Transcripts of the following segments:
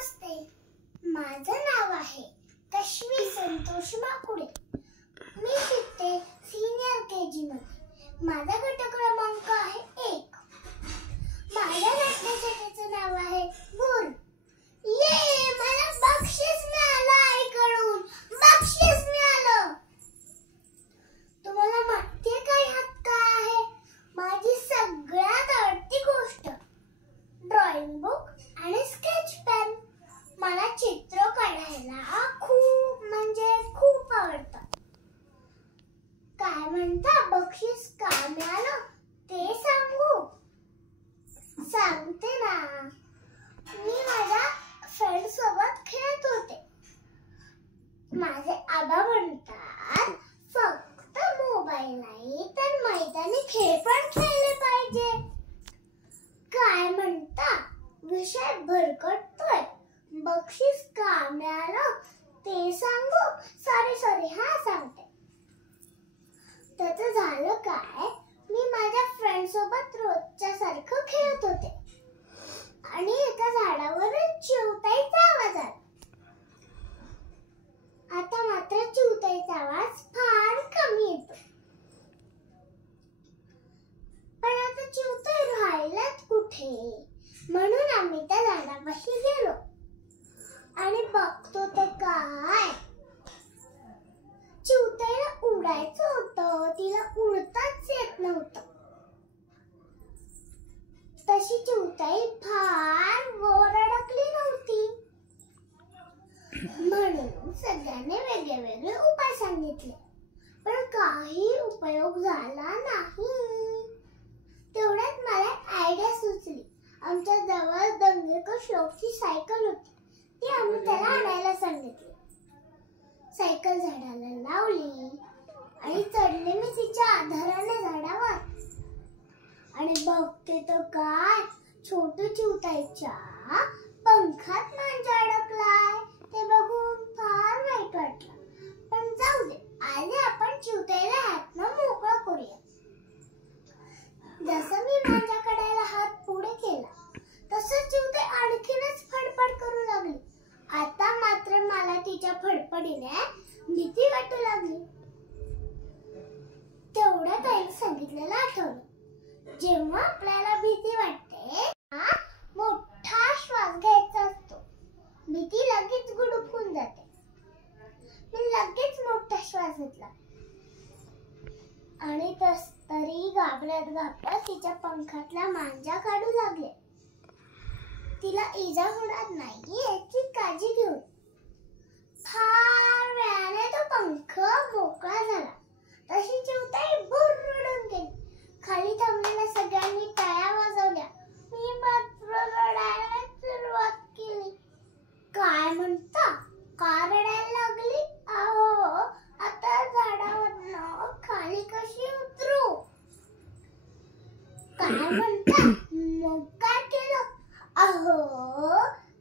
नमस्ते, माझं नाव आहे कश्मी संतोष माकुडे. मी शिकते सीनियर केजी मध्ये. माझा गट क्रमांक आहे 1. माझ्या नाट्यशाळेचं नाव आहे भूर. ये मला बक्षीस मिळालं आईकडून. बक्षीस मिळालं. तुम्हाला माहितीये का ह्यात काय आहे? माझी सगळ्यात आवडती गोष्ट ड्रॉइंग बुक आणि स्केच पेन. मला चित्र काढायला खूप म्हणजे खूप आवडतं. काय म्हणता बक्षीस का मिळालं ते सांगू? सांगते ना. मी माझ्या फ्रेंड सोबत खेळत होते. माझे आबा म्हणतात फक्त मोबाईल नाही तर मैदानी खेळ पण खेळले पाहिजे. काय म्हणता विषय भरकटतोय. बक्षीस का मिळालं ते सांगू? सॉरी हा सांगते. त्याचं झालं काय, मी माझ्या फ्रेंड सोबत रोजच्या सारखं खेळत होते आणि एका झाडावर चिवताईचा आवाज आला. आता मात्र चिवताईचा आवाज फार कमी येतो. पण आता चिवताई राहिलात कुठे? म्हणून आम्ही त्या झाडापाशी गेलो आणि बघतो तर काय, चिवताईला उडायचं होतं, तिला उडताच येत नव्हतं. तशी चिवताई फार वर अडकली नव्हती. म्हणून सगळ्यांनी वेगळे उपाय सांगितले, पण काही उपयोग झाला नाही. तेवढ्यात मला आयडिया सुचली. आमच्या जवळ दंगेकर शॉपची सायकल होती. ती आम्ही त्याला आणायला सांगितली. सायकल झाडाला लावली आणि चढले मी तिच्या आधाराने झाडावर आणि बघते तर काय, छोटू चिवताईच्या पंखात मांजा अडकलाय. ते बघून फार वाईट वाटलं. पण जाऊ दे, आज आपण चिवताईला हातनं मोकळं करूया. जसं मी मांजा काढायला हात पुढे केला तसं चिवताई आणखीनच फडफड करू लागली. आता मात्र मला तिच्या फडफडीने भीती वाटू लागली. तेवढ्यात आईने सांगितलेलं आठवलं. जेव्हा आपल्याला भीती वाटते मोठा श्वास घ्यायचा असतो. भीती लगेच गुडूप जाते. मी लगेच मोठा श्वास घेतला आणि तरी घाबरत तिच्या पंखातला मांजा काढू लागले. तिला इजा होणार नाही याची काळजी घेऊन फार वेळाने तो पंख मोकळा झाला. तशी चिवताई बुरडून गेली. खाली थांबलेल्या सगळ्यांनी टाळ्या वाजवल्या. मी मात्र रडायला सुरुवात केली. काय म्हणता, का रडायला लागली? अहो, आता झाडावरनं खाली कशी उतरू? काय म्हणता, मग काय केलं? अहो,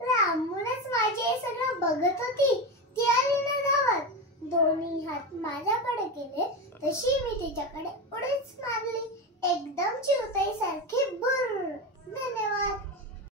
रामूनच माझे हे सगळं बघत होती. ती आली ना धावत. दोन्ही हात माझ्याकडे केले तशी मी तिच्याकडे उडीच मारली. एकदम चिवताई सारखी बुर. धन्यवाद.